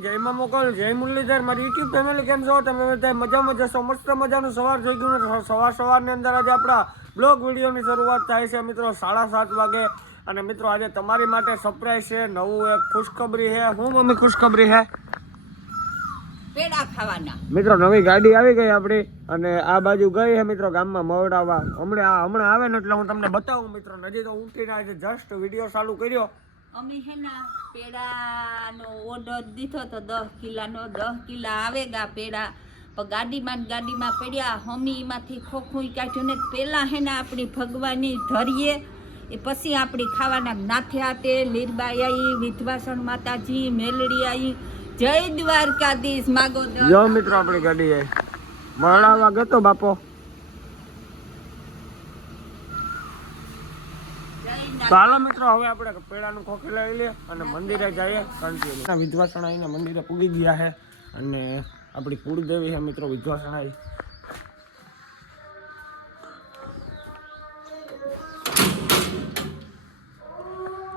જયમાં મોકલ જય મુરલીધર મારી YouTube family કેમ છો તમે બધા મજામાં જશો મસ્ત મજાનું સવાર થઈ ગયું ને સવારની અંદર આજે આપણા બ્લોગ વિડીયોની શરૂઆત થાય છે મિત્રો 7:30 વાગે અને મિત્રો આજે તમારી માટે સરપ્રાઈઝ છે નવું એક ખુશખબરી છે હું મમ્મી ખુશખબરી છે પેડા ખાવાના મિત્રો નવી ગાડી આવી ગઈ આપણી અને આ બાજુ ગઈ છે મિત્રો ગામમાં મવડાવવા હમણાં આવે ને એટલે હું તમને બતાવું મિત્રો નજી તો ઉઠીને આજે જસ્ટ વિડીયો ચાલુ કર્યો અમે છે ને પેડાનો ઓર્ડર દીધો તો 10 કિલાનો 10 કિલા આવેગા પેડા પણ ગાડીમાં પડ્યા હમીમાંથી ખોખું કાઢ્યું ને પેલા હે ને આપણી ભગવાનની ધરીએ એ પછી આપણી ખાવાના નાથે આતે લીરબાઈ આવી વિધવાસણ માતાજી મેલડી આવી જય દ્વારકાધીશ માગો જો મિત્રો આપણી ગાડી આવી મવડાવવા ગયો બાપો તો હાલો મિત્રો હવે આપણે પેડાનું ખોખી લઈ લઈએ અને મંદિરે જઈએ કન્ટિન્યુ વિધવાસણ આવીને મંદિરે પૂગી ગયા છે અને આપણી કુળદેવી છે મિત્રો વિધવાસણ આવી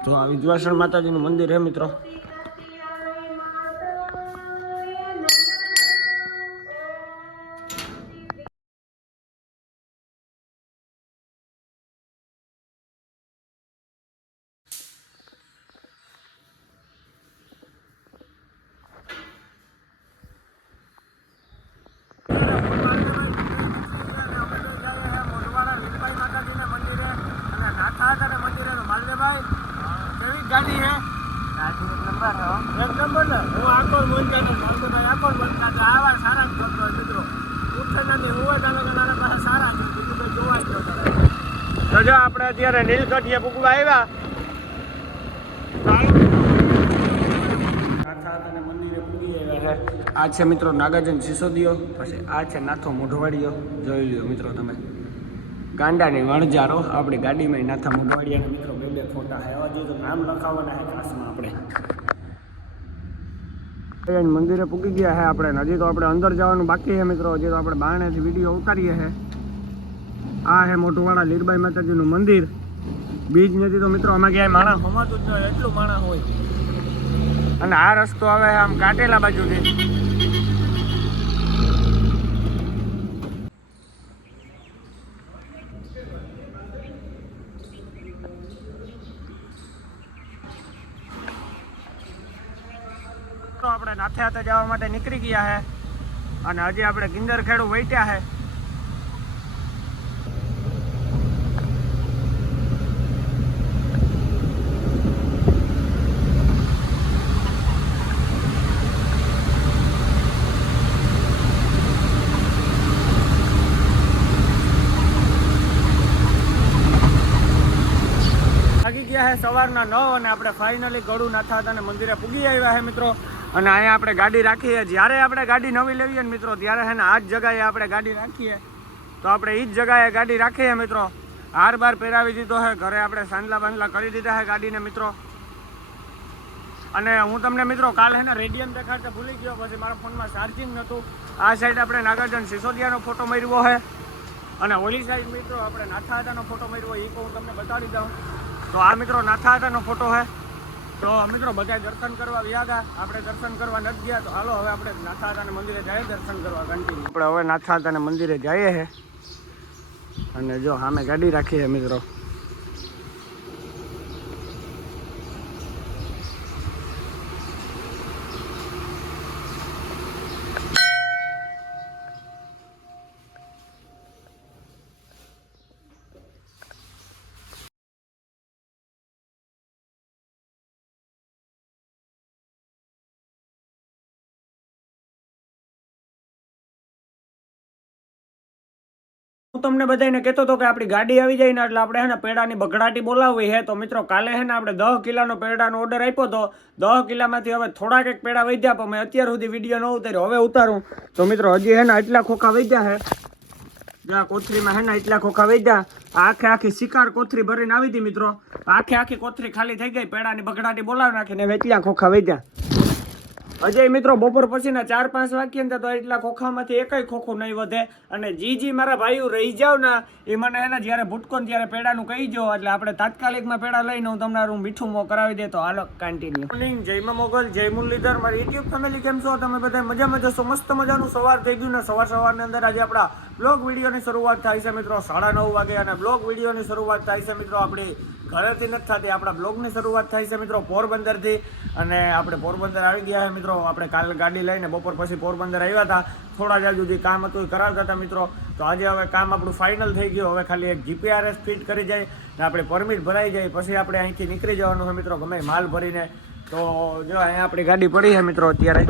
તો આ વિધવાસણ માતાજીનું મંદિર છે મિત્રો ગાડી હે એક નંબર ને હું આકોર મોનકાનો માલભાઈ આકોર મોનકા આવા સારા ફોટો મિત્રો ઉઠનાની હું નાના પાસે સારા છે બીજું તો જોવા જ ન તો જો આપણે અત્યારે નીલકંઠીએ પૂગવા આવ્યા નાથાને મંદિરે પૂગી આવ્યા છે આ છે મિત્રો નાગાર્જુન સિસોદિયો પછી આ છે નાથો મોઢવાડીયો જોઈ લ્યો મિત્રો તમે ગાંડાની વણજારો આપણી ગાડીમાં નાથા મોઢવાડિયાના મિત્રો બે ફોટા છે એવા જે તો નામ લખાવવાના છે ખાસમાં આપણે મંદિરે પૂકી ગયા છે આપણે હજી તો આપણે અંદર જવાનું બાકી છે મિત્રો હજી તો આપણે બારણેથી વિડીયો ઉતારીએ છે આ છે મોઢવાડા લીરબાઈ માતાજીનું મંદિર બીજ નથી તો મિત્રો આમાં ક્યાંય માણસ હોમાતું જ નહીં એટલું માણસ હોય અને આ રસ્તો આવે આમ કાટેલા બાજુથી આપણે નાથે હાથે જવા માટે નીકળી ગયા છે અને હજી આપણે ગિંદર ખેડું વૈટ્યા છે લાગી ગયા છે સવારના 9 અને આપણે ફાઇનલી ગળું નાથા હતા અને મંદિરે પૂગી આવ્યા છે મિત્રો અને અહીંયા આપણે ગાડી રાખીએ જ્યારે આપણે ગાડી નવી લેવીએ ને મિત્રો ત્યારે છે ને આ જ જગાએ આપણે ગાડી રાખીએ તો આપણે એ જ જગાએ ગાડી રાખીએ મિત્રો હાર બાર પહેરાવી દીધો છે ઘરે આપણે સાંદલા બાંદલા કરી દીધા છે ગાડીને મિત્રો અને હું તમને મિત્રો કાલે છે ને રેડિયમ દેખાડતા ભૂલી ગયો પછી મારા ફોનમાં ચાર્જિંગ નહોતું આ સાઈડ આપણે નાગાર્જુન સિસોદિયાનો ફોટો માર્યો છે અને ઓલી સાઈડ મિત્રો આપણે નાથા હતાનો ફોટો માર્યો એ હું તમને બતાવી દઉં તો આ મિત્રો નાથા હતાનો ફોટો છે તો મિત્રો બધા દર્શન કરવા વ્યાગા આપણે દર્શન કરવા નથી ગયા તો હાલો હવે આપણે નાથા હતાના મંદિરે જઈએ દર્શન કરવા કન્ટિન્યુ આપણે હવે નાથા હતાના મંદિરે જઈએ છે અને જો સામે ગાડી રાખી છે મિત્રો હું તમને બધાને કહેતો હતો કે આપણી ગાડી આવી જાય ને એટલે આપણે છે ને પેડાની બગડાટી બોલાવવી છે તો મિત્રો કાલે છે ને આપણે 10 કિલાનો પેડાનો ઓર્ડર આપ્યો હતો 10 કિલામાંથી હવે થોડાક એક પેડા વધ્યા પણ મેં અત્યાર સુધી વિડીયો ન ઉતાર્યો હવે ઉતારું તો મિત્રો હજી છે ને એટલા ખોખા વધ્યા છે જ્યાં કોથરીમાં છે ને એટલા ખોખા વધ્યા આખી શિકાર કોથરી ભરીને આવી હતી મિત્રો આખી કોથરી ખાલી થઈ ગઈ પેડાની બગડાટી બોલાવી નાખીને એટલા ખોખા વધ્યા હજે મિત્રો બપોર પછીના 4-5 વાગ્યા ને તો એટલા ખોખામાંથી એકય ખોખું નહીં વધે. અને જી મારા ભાઈઓ રહી જાવ ને એ મને હે ને જ્યારે ભૂટકો ને ત્યારે પેડાનું કહી જો એટલે આપણે તાત્કાલિકમાં પેડા લઈને હું તમને મીઠું મો કરાવી દે. તો હાલો કન્ટિન્યુ. મોર્નિંગ, જય મોગલ, જય મુરલીધર. મારી યુટ્યુબ ફેમિલી કેમ છો તમે બધા? મજામાં જશો? મસ્ત મજાનું સવાર થઈ ગયું ને સવારની અંદર આજે આપણા બ્લોગ વિડીયોની શરૂઆત થાય છે મિત્રો 9:30 વાગે. અને બ્લોગ વિડીયોની શરૂઆત થાય છે મિત્રો આપણી ઘરેથી નથી થતી, આપણા બ્લોગની શરૂઆત થાય છે મિત્રો પોરબંદરથી. અને આપણે પોરબંદર આવી ગયા છે મિત્રો. આપણે કાલે ગાડી લઈને બપોર પછી પોરબંદર આવ્યા હતા. થોડા જ સુધી કામ હતું એ કરાવતા હતા મિત્રો. તો આજે હવે કામ આપણું ફાઇનલ થઈ ગયું. હવે ખાલી એક જીપીઆરએસ ફિટ કરી જાય ને આપણે પરમિટ ભરાઈ જાય પછી આપણે અહીંથી નીકળી જવાનું છે મિત્રો ગમે માલ ભરીને. તો જો અહીંયા આપણી ગાડી પડી છે મિત્રો અત્યારે.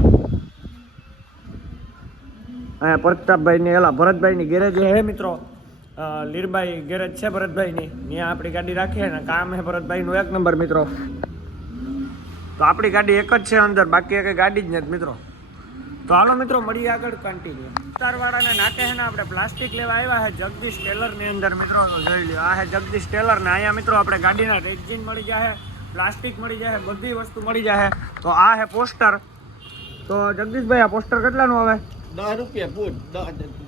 અહીંયા પ્રતાપભાઈની એલા ભરતભાઈની ગેરેજ છે મિત્રો. લીરબાઈ ગેરેજ છે ભરતભાઈની, ત્યાં આપણી ગાડી રાખીએ ને કામ છે ભરતભાઈનું 1 નંબર મિત્રો. તો આપણી ગાડી એક જ છે અંદર, બાકી એક ગાડી જ નથી મિત્રો. તો હાલો મિત્રો મળીએ આગળ કન્ટિન્યુ. વિસ્તારવાળાને નાકે છે ને આપણે પ્લાસ્ટિક લેવા આવ્યા છે જગદીશ ટેલરની અંદર મિત્રો. તો જોઈ લ્યો આ છે જગદીશ ટેલર ને અહીંયા મિત્રો આપણે ગાડીના રેક્ઝિન મળી જાય, પ્લાસ્ટિક મળી જાય, બધી વસ્તુ મળી જાય. તો આ છે પોસ્ટર. તો જગદીશભાઈ આ પોસ્ટર કેટલાનું આવે? 10 રૂપિયા ફૂટ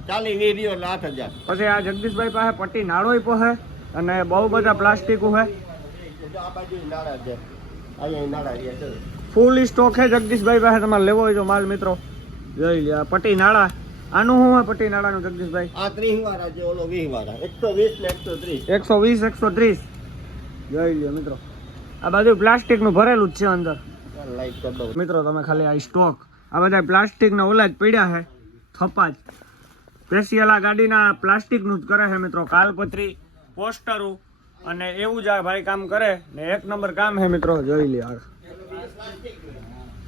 40 રહ્યો એટલે 8000. પછી આ જગદીશભાઈ પાસે પટ્ટી નાળોય પહે અને બહુ બધા પ્લાસ્ટિકો છે. આ બાજુ નાળા છે, અહીંયા નાળા રહ્યા છે. ફૂલ સ્ટોક છે જગદીશભાઈ પાસે, તમારે લેવો હોય તો માલ મિત્રો જોઈ લે. પટ્ટી નાળા આનું શું હોય પટ્ટી નાળાનું જગદીશભાઈ? આ 30 વાળા છે, ઓલો 20 વાળા, 120 ને 130. 120 130 જોઈ લે મિત્રો. આ બધું પ્લાસ્ટિકનું ભરેલું જ છે અંદર લાઈટ કરી દો મિત્રો. તમે ખાલી આ સ્ટોક આ બધા પ્લાસ્ટિકના ઓલા જ પડ્યા છે થપ્પા જ. સ્પેશિયલ આ ગાડીના પ્લાસ્ટિકનું જ કરે છે મિત્રો. કાલપત્રી, પોસ્ટરો અને એવું જ આ ભાઈ કામ કરે ને 1 નંબર કામ છે મિત્રો. જોઈ લે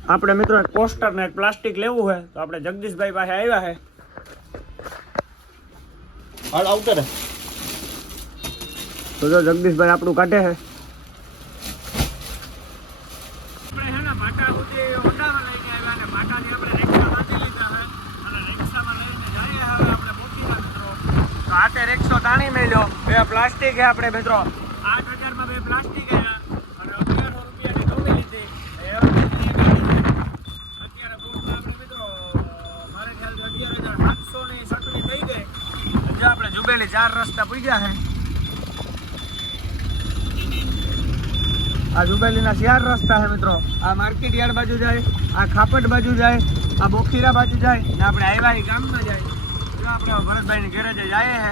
આપણે મિત્રો એક પોસ્ટર ને એક પ્લાસ્ટિક લેવું હોય તો આપણે જગદીશભાઈ પાસે આવ્યા છે. હાલ આવતર તો જો જગદીશભાઈ આપણું કાઢે છે. આપણે છે ને ભાટા સુધી ઓડામાં લઈને આવ્યા ને ભાટાથી આપણે રિક્ષા બાંધી લીધા છે અને રિક્ષામાં લઈને જઈએ હવે આપણે બોકીના મિત્રો. તો આતે રિક્ષો તાણી મેલ્યો. 2 પ્લાસ્ટિક છે આપણે મિત્રો. 8000 માં 2 પ્લાસ્ટિક છે અને 1100 રૂપિયાની ધોવી લીધી. અત્યારે બોકમાં આપણે મિત્રો મારે ખ્યાલથી 11700 ની સકડી થઈ ગઈ. જો આપણે જુબેલી 4 રસ્તા પૂગ્યા છે. આ જુબેલીના 4 રસ્તા છે મિત્રો. આ માર્કેટ યાર્ડ બાજુ જાય, આ ખાપટ બાજુ જાય, આ બોખીરા બાજુ જાય ને આપણે આવ્યા ગામમાં જાય. જો આપણે ભરતભાઈની ગેરેજે જાય છે.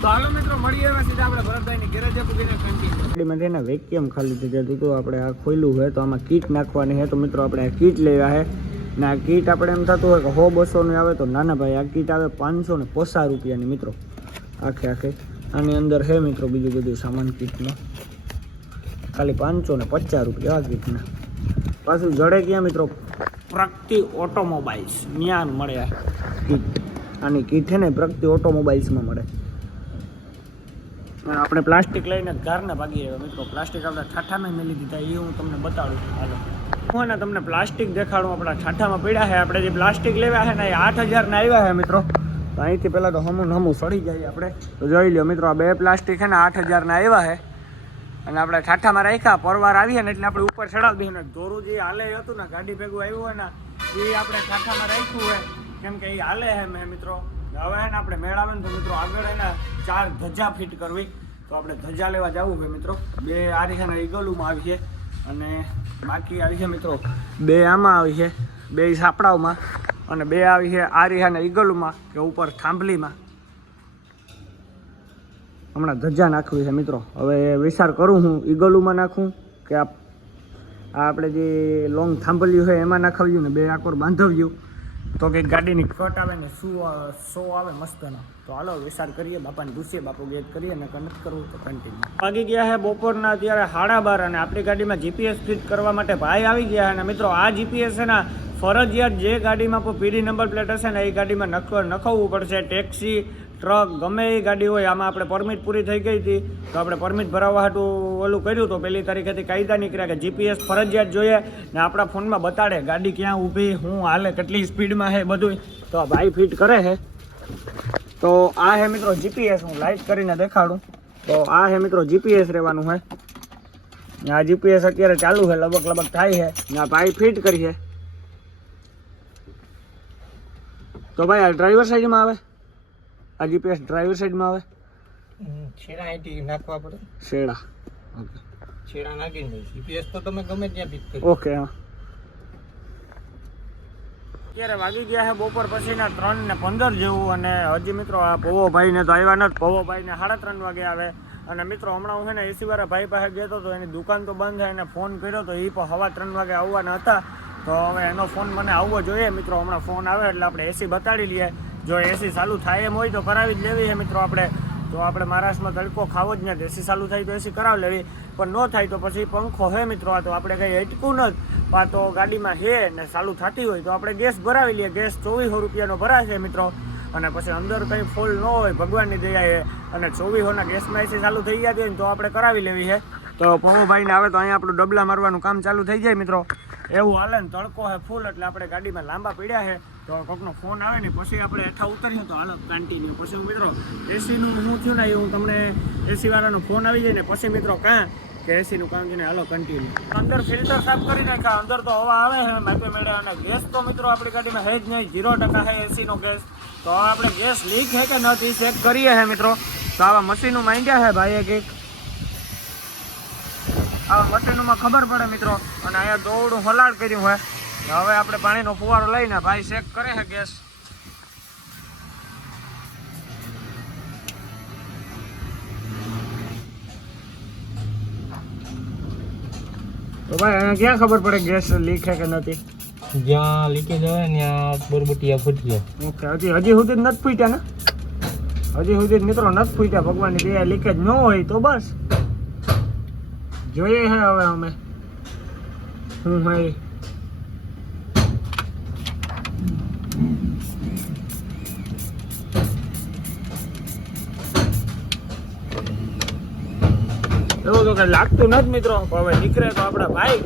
તો હાલો મિત્રો મળીએ હવે સીધા આપણે ભરતભાઈની ગેરેજે પૂગીને કન્ટિન્યુ. ગાડીમાં એને વેક્યુમ ખાલી થઈ જતું હતું. આપણે આ ખોલ્યું હોય તો આમાં કીટ નાખવાની છે. તો મિત્રો આપણે આ કીટ લેવા છે ને આ કીટ આપણે એમ થતું હોય કે 100-200 ની આવે તો નાના ભાઈ આ કીટ આવે 550 રૂપિયાની મિત્રો. આખે આની અંદર છે મિત્રો બીજું બધું સામાન કીટમાં ખાલી 550 રૂપિયા આ કીટના. પાછું જડે ક્યાં મિત્રો? પ્રગતિ ઓટોમોબાઈલ્સ ત્યાં મળે આ કીટ. આની કીટ છે ને પ્રગતિ ઓટોમોબાઈલ્સમાં મળે. આપણે પ્લાસ્ટિક લઈને ઘરના ભાગી આવ્યા મિત્રો. પ્લાસ્ટિક આપણે ઠાઠામાં મેલી દીધા એ હું તમને બતાડું. હાલો હું ને તમને પ્લાસ્ટિક દેખાડું. આપણા ઠાઠામાં પડ્યા છે. આપણે જે પ્લાસ્ટિક લેવા છે ને એ 8000 ના આવ્યા છે મિત્રો. તો અહીંથી પહેલાં તો હમું સડી જાય આપણે. તો જોઈ લો મિત્રો આ 2 પ્લાસ્ટિક છે ને 8000 ના આવ્યા છે અને આપણે ઠાઠામાં રાખ્યા. પરવાર આવીએ ને એટલે આપણે ઉપર ચડાવી દઈએ ને દોરું જે હાલે હતું ને ગાડી ભેગું આવ્યું હોય ને એ આપણે ઠાઠામાં રાખ્યું હોય કેમ કે એ હાલે છે મેં મિત્રો. હવે એને આપણે મેળાવે ને તો મિત્રો આગળ એને 4 ધજા ફિટ કરવી. તો આપણે ધજા લેવા જવું છે મિત્રો. 2 આ રીખાના ઈગલુમાં આવી છે અને બાકી આવી છે મિત્રો 2 આમાં આવી છે, 2 સાપડાઓમાં અને 2 આવી છે આ રીહાના ઈગલુમાં કે ઉપર થાંભલીમાં. હમણાં ધજા નાખવી છે મિત્રો. હવે વિચાર કરું હું ઈગલુમાં નાખું કે આ આપણે જે લોંગ થાંભલ્યું છે એમાં નાખાવ્યું ને 2 આકોર બાંધવ્યું તો કંઈક ગાડીની કટ આવે ને સો આવે મસ્તનો. તો હાલો વિચાર કરીએ, બાપાને પૂછીએ, બાપુ ગેટ કરીએ ને કનેક્ટ કરવું તો કન્ટિન્યુ. વાગી ગયા છે બપોરના અત્યારે 12:30 અને આપણી ગાડીમાં જીપીએસ ફિટ કરવા માટે ભાઈ આવી ગયા. અને મિત્રો આ જીપીએસ છે ને ફરજિયાત જે ગાડીમાં કોઈ પીડી નંબર પ્લેટ હશે ને એ ગાડીમાં નખાવવું પડશે. ટેક્સી, ટ્રક ગમે એ ગાડી હોય. આમાં આપણે પરમિટ પૂરી થઈ ગઈ હતી તો આપણે પરમિટ ભરાવવા હાટું ઓલું કર્યું તો 1 તારીખેથી કાયદા નીકળ્યા કે જીપીએસ ફરજિયાત જોઈએ ને આપણા ફોનમાં બતાડે ગાડી ક્યાં ઊભી, શું હાલે, કેટલી સ્પીડમાં છે બધું. તો આ ભાઈ ફિટ કરે છે. તો આ છે મિત્રો જીપીએસ. હું લાઈટ કરીને દેખાડું. તો આ છે મિત્રો જીપીએસ રહેવાનું છે. આ જીપીએસ અત્યારે ચાલુ છે, લબક લબક થાય છે ને આ ભાઈ ફિટ કરી છે. તો ભાઈ આ ડ્રાઈવર સાઈડમાં આવે, આ જીપીએસ ડ્રાઈવર સાઈડમાં આવે. છેડા આઈટી નાખવા પડે. શેડા ઓકે, છેડા નાખીને જીપીએસ તો તમે ગમે ત્યાં ફિટ કરી. ઓકે. હા, અત્યારે વાગી ગયા છે બપોર પછીના 3:15 જેવું, અને હજી મિત્રો આ પવોભાઈને તો આવ્યા નથી. પવોભાઈને 3:30 વાગે આવે. અને મિત્રો હમણાં હું છે ને એસી વાળા ભાઈ પાસે ગયો હતો, એની દુકાન તો બંધ છે, એને ફોન કર્યો તો એ પણ 3:15 વાગે આવવાના હતા. તો હવે એનો ફોન મને આવવો જોઈએ મિત્રો. હમણાં ફોન આવે એટલે આપણે એસી બતાડી લઈએ. જો એસી ચાલુ થાય એમ હોય તો કરાવી જ લેવી છે મિત્રો આપણે. તો આપણે મહારાષ્ટ્રમાં તડકો ખાવો જ નથી, એસી ચાલુ થાય તો એસી કરાવી લેવી, પણ ન થાય તો પછી પંખો હે મિત્રો. આ તો આપણે કંઈ અટકું નથી, આ તો ગાડીમાં હે ને ચાલુ થતી હોય તો આપણે ગેસ ભરાવી લઈએ. ગેસ 2400 રૂપિયાનો ભરાશે મિત્રો. અને પછી અંદર કંઈ ફોલ ન હોય ભગવાનની દયાએ, અને 2400ના ગેસમાં એસી ચાલુ થઈ ગયા હોય ને તો આપણે કરાવી લેવી છે. તો પવોભાઈને આવે તો અહીંયા આપણું ડબલા મારવાનું કામ ચાલુ થઈ જાય મિત્રો. એવું હાલે ને, તડકો છે ફૂલ, એટલે આપણે ગાડીમાં લાંબા પીડ્યા છે. તો કોઈકનો ફોન આવે ને પછી આપણે હેઠા ઉતરીએ તો હાલો કન્ટિન્યુ. પછી હું મિત્રો એસીનું શું થયું ને એ હું તમને એસી વાળાનો ફોન આવી જાય ને પછી મિત્રો કાં કે એસીનું કામ થઈને હાલો કન્ટિન્યુ. અંદર ફિલ્ટર સાફ કરી નાખ્યા, અંદર તો હવા આવે છે માપે મેળે. અને ગેસ તો મિત્રો આપણી ગાડીમાં હે જ નહીં, 0% છે એસીનો ગેસ. તો આપણે ગેસ લીક છે કે નથી ચેક કરીએ છે મિત્રો. તો આવા મશીનો માંડ્યા છે ભાઈ એક આવા મશીનોમાં ખબર પડે મિત્રો. અને અહીંયા દોડું હલાડ કર્યું હોય. હવે આપણે પાણીનો ફુવારો લઈને ભાઈ ચેક કરે છે ગેસ. તો ભાઈ અહીંયા ક્યાં ખબર પડે ગેસ લીક છે કે નથી? જ્યાં લીકેજ આવે ને ત્યાં બરબટિયા ફૂટી જાય. ઓકે, હજી સુધી નથી ફૂટ્યા ને? હજી સુધી મિત્રો નથી ફૂટ્યા. ભગવાનની દયા લીકેજ ન હોય તો બસ જોઈએ છે હવે અમે હું ભાઈ. એવું તો કઈ લાગતું નથી મિત્રો. હવે નીકળે તો આપણા ભાઈ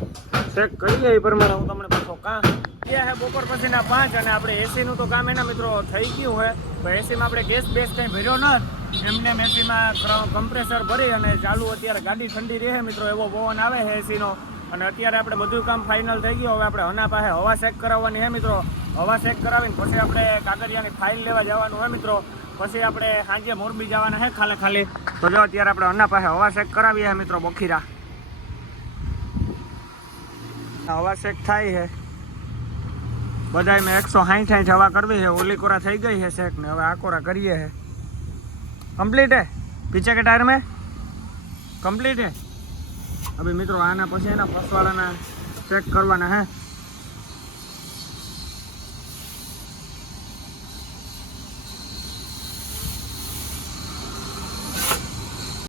ચેક કરીએ એ પ્રમાણે હું તમને પૂછો કાં ગયા છે બપોર પછીના 5. અને આપણે એસીનું તો કામ એના મિત્રો થઈ ગયું હોય. તો એસીમાં આપણે ગેસ બેસ કંઈ ભર્યો નથી, એમને એસીમાં કમ્પ્રેસર ભરી અને ચાલુ અત્યારે ગાડી ઠંડી રહે મિત્રો, એવો પવન આવે છે એસીનો. અને અત્યારે આપણે બધું કામ ફાઇનલ થઈ ગયું. હવે આપણે હના પાસે હવા ચેક કરાવવાની છે મિત્રો. હવા ચેક કરાવીને પછી આપણે કાગળિયાની ફાઇલ લેવા જવાનું હોય મિત્રો. પછી આપણે સાંજે મોરબી જવાના છે ખાલી. તો જો અત્યારે આપણે હના પાસે હવા ચેક કરાવીએ મિત્રો. બખીરા હવા ચેક થાય છે બધાય મેં 160 હવા કરવી છે. ઓલી કોરા થઈ ગઈ છે ચેક ને હવે આ કોરા કરીએ છે. कंप्लीट है पीछे के टायर में कंप्लीट है. अभी मित्रों आना પછી એના ફસવાળાના ચેક કરવાના હે.